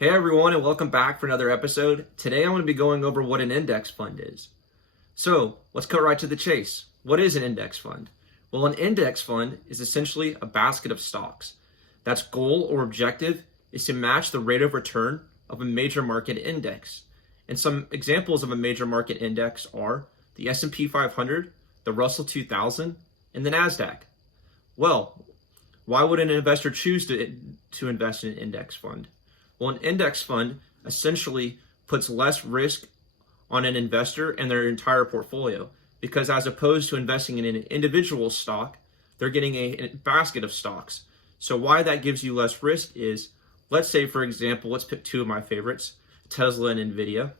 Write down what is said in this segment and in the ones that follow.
Hey everyone, and welcome back for another episode. Today I'm going to be going over what an index fund is. So let's cut right to the chase. What is an index fund? Well, an index fund is essentially a basket of stocks. That's goal or objective is to match the rate of return of a major market index. And some examples of a major market index are the S&P 500, the Russell 2000, and the NASDAQ. Well, why would an investor choose to invest in an index fund? Well, an index fund essentially puts less risk on an investor and their entire portfolio, because as opposed to investing in an individual stock, they're getting a basket of stocks. So why that gives you less risk is, let's say, for example, let's pick two of my favorites, Tesla and Nvidia.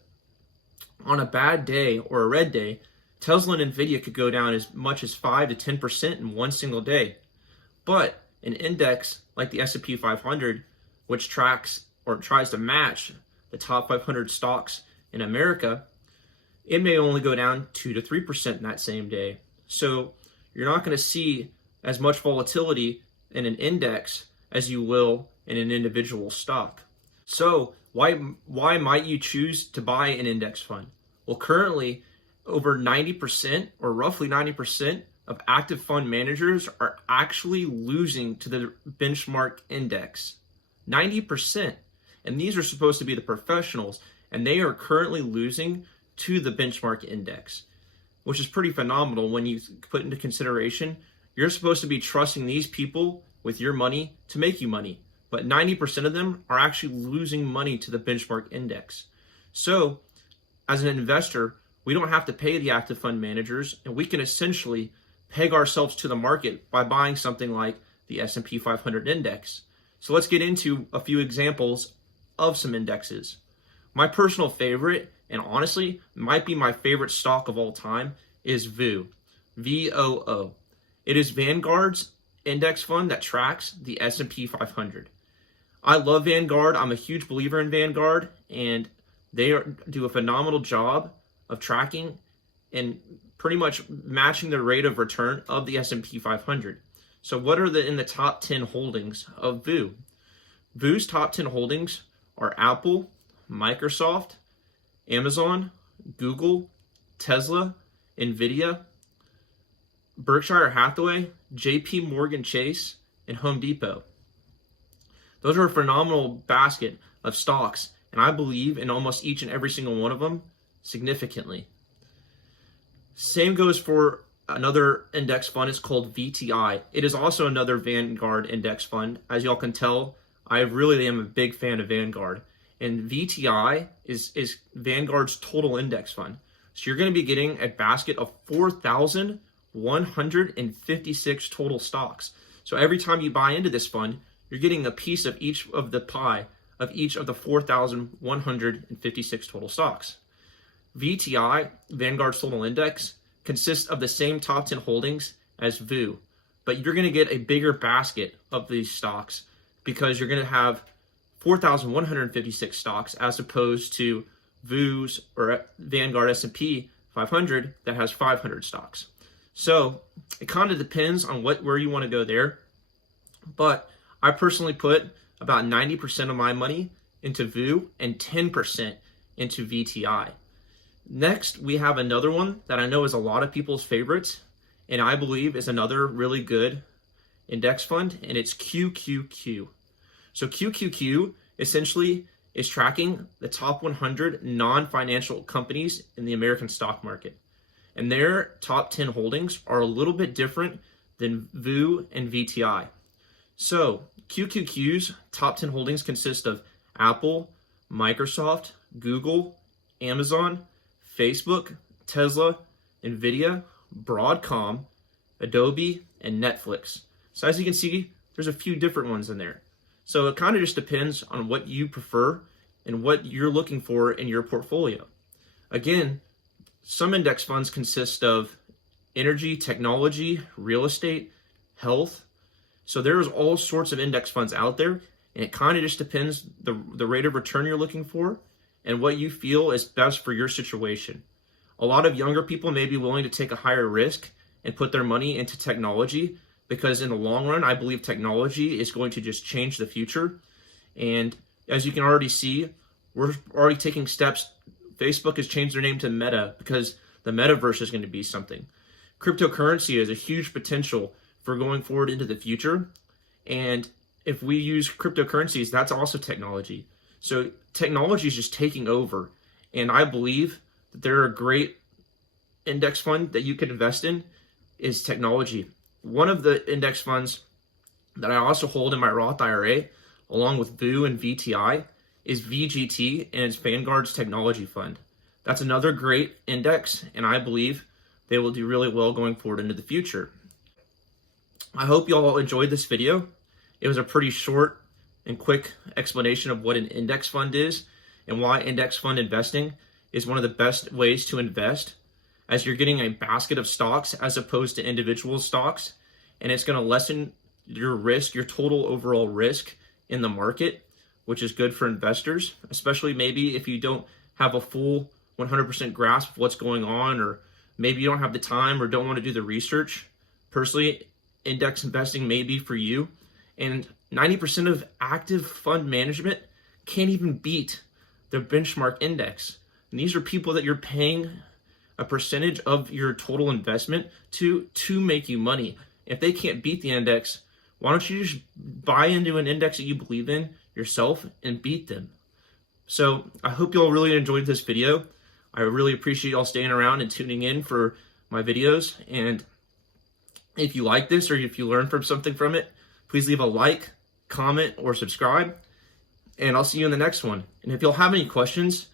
On a bad day or a red day, Tesla and Nvidia could go down as much as 5 to 10% in one single day. But an index like the S&P 500, which tracks or tries to match the top 500 stocks in America, it may only go down 2 to 3% in that same day. So you're not going to see as much volatility in an index as you will in an individual stock. So why might you choose to buy an index fund? Well, currently over 90% or roughly 90% of active fund managers are actually losing to the benchmark index. 90%. And these are supposed to be the professionals, and they are currently losing to the benchmark index, which is pretty phenomenal when you put into consideration you're supposed to be trusting these people with your money to make you money, but 90% of them are actually losing money to the benchmark index. So as an investor, we don't have to pay the active fund managers, and we can essentially peg ourselves to the market by buying something like the S&P 500 index. So let's get into a few examples of some indexes. My personal favorite, and honestly might be my favorite stock of all time, is VOO. VOO. It is Vanguard's index fund that tracks the S&P 500. I love Vanguard. I'm a huge believer in Vanguard, and they do a phenomenal job of tracking and pretty much matching the rate of return of the S&P 500. So what are in the top 10 holdings of VOO? VOO's top 10 holdings are Apple, Microsoft, Amazon, Google, Tesla, Nvidia, Berkshire Hathaway, JP Morgan Chase, and Home Depot. Those are a phenomenal basket of stocks, and I believe in almost each and every single one of them significantly. Same goes for another index fund. It's called VTI. It is also another Vanguard index fund. As y'all can tell, I really am a big fan of Vanguard. And VTI is Vanguard's total index fund. So you're going to be getting a basket of 4,156 total stocks. So every time you buy into this fund, you're getting a piece of each of the pie of each of the 4,156 total stocks. VTI, Vanguard's total index, consists of the same top 10 holdings as VOO, but you're going to get a bigger basket of these stocks because you're going to have 4,156 stocks as opposed to VOO's or Vanguard S&P 500 that has 500 stocks. So it kind of depends on where you want to go there, but I personally put about 90% of my money into VOO and 10% into VTI. Next, we have another one that I know is a lot of people's favorites, and I believe is another really good index fund, and it's QQQ. So QQQ essentially is tracking the top 100 non-financial companies in the American stock market. And their top 10 holdings are a little bit different than VOO and VTI. So QQQ's top 10 holdings consist of Apple, Microsoft, Google, Amazon, Facebook, Tesla, Nvidia, Broadcom, Adobe, and Netflix. So as you can see, there's a few different ones in there. So it kind of just depends on what you prefer and what you're looking for in your portfolio. Again, some index funds consist of energy, technology, real estate, health. So there's all sorts of index funds out there, and it kind of just depends the rate of return you're looking for and what you feel is best for your situation. A lot of younger people may be willing to take a higher risk and put their money into technology because in the long run, I believe technology is going to just change the future. And As you can already see, we're already taking steps. Facebook has changed their name to Meta because the metaverse is going to be something. Cryptocurrency has a huge potential for going forward into the future. And if we use cryptocurrencies, that's also technology. So technology is just taking over. And I believe that there are a great index fund that you can invest in is technology. One of the index funds that I also hold in my Roth IRA, along with VU and VTI, is VGT, and it's Vanguard's technology fund. That's another great index, and I believe they will do really well going forward into the future. I hope you all enjoyed this video. It was a pretty short and quick explanation of what an index fund is and why index fund investing is one of the best ways to invest, as you're getting a basket of stocks as opposed to individual stocks, and it's going to lessen your risk, your total overall risk in the market, which is good for investors, especially maybe if you don't have a full 100% grasp of what's going on, or maybe you don't have the time or don't want to do the research. Personally, index investing may be for you, and 90% of active fund management can't even beat the benchmark index. And these are people that you're paying a percentage of your total investment to make you money. If they can't beat the index, why don't you just buy into an index that you believe in yourself and beat them? So I hope you all really enjoyed this video. I really appreciate y'all staying around and tuning in for my videos. And if you like this, or if you learn from something from it, please leave a like, comment, or subscribe. And I'll see you in the next one. And if y'all have any questions,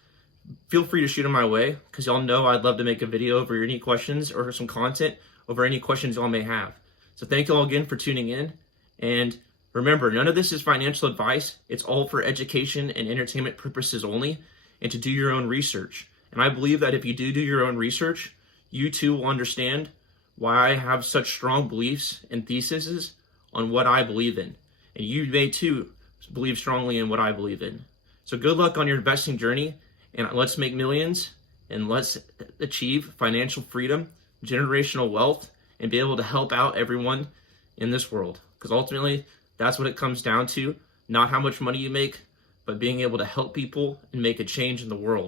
feel free to shoot them my way, because y'all know I'd love to make a video over any questions or some content over any questions y'all may have. So thank you all again for tuning in. And remember, none of this is financial advice. It's all for education and entertainment purposes only, and to do your own research. And I believe that if you do your own research, you too will understand why I have such strong beliefs and theses on what I believe in. And you may too believe strongly in what I believe in. So good luck on your investing journey, and let's make millions, and let's achieve financial freedom, generational wealth, and be able to help out everyone in this world. Because ultimately, that's what it comes down to. Not how much money you make, but being able to help people and make a change in the world.